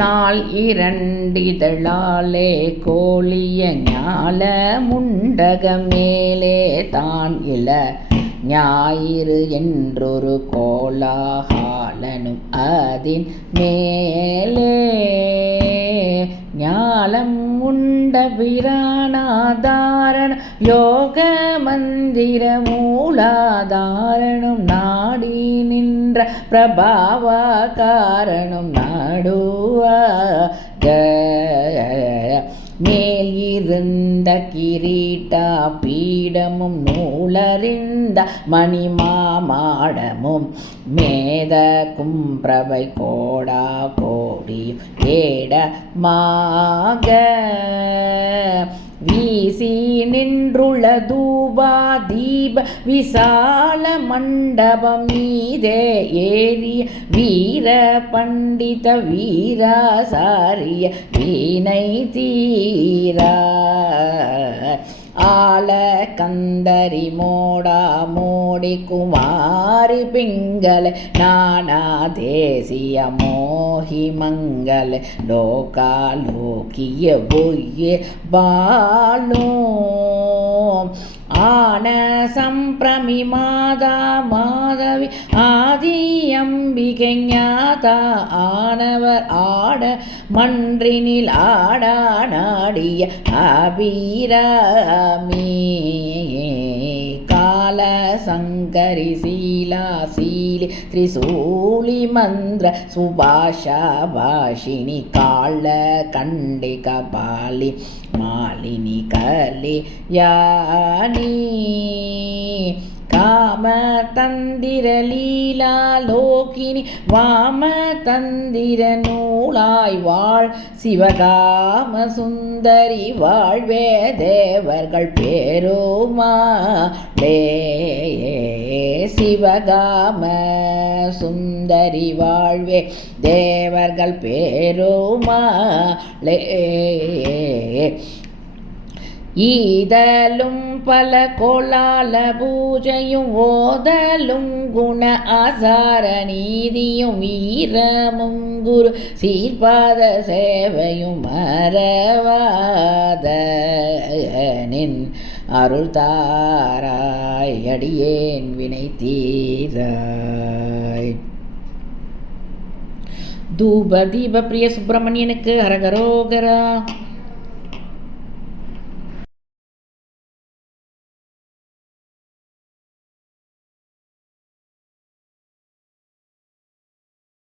நாள் இரண்டிதழாலே கோலிய ஞால முண்டகமேலே தான் இல ஞாயிறு என்றொரு கோலாகாலனும் அதின் மேலே ஞாலம் உண்ட பிரானாதாரணம் யோக மந்திர மூலாதாரணம் நாடி நின்ற பிரபாவ காரணம் நாடுவாக மேல் இருந்த கிரீட்டா பீடமும் நூலறிந்த மணிமாமாடமும் மேத கும்பிரபை கோடா கோடியும் ஏடமாக வீசி நின்றுள்ள தூபா தீப விசால மண்டபம் மீதே ஏறிய வீர பண்டித வீராசாரிய வீணை தீரா ஆல கந்தரி மோடா மோடி குமாரி பிங்கள நானா தேசிய மோஹி மங்கள லோகா லோகிய பொய்யே பாலோ ஆன சம்பிரமி மாதா மாதவி ஆதி அம்பிகை ஞாதா ஆனவர் ஆட மன்றினில் ஆடா நாடிய அபிராமி கால சங்கரி சீலா சீலி திரிசூலி மந்திர சுபாஷா பாஷினி கால கண்டி கபாலி மாலினி கலியானி காம தந்திர லீலா லோகினி வாம தந்திர நூலாய் வாழ் சிவகாம சுந்தரி வாழ்வே தேவர்கள் பேருமாளே சிவகாம சுந்தரி வாழ்வே தேவர்கள் பேருமாளே ஈதலும் பல கோலால பூஜையும் ஓதலும் குண ஆசார நீதியும் வீரமும் குரு சீர்பாத சேவையும் மறவாதனின் அருள் தாராய் அடியேன் வினை தீராய். தூப தீப பிரிய சுப்பிரமணியனுக்கு ஹரஹரோகரா.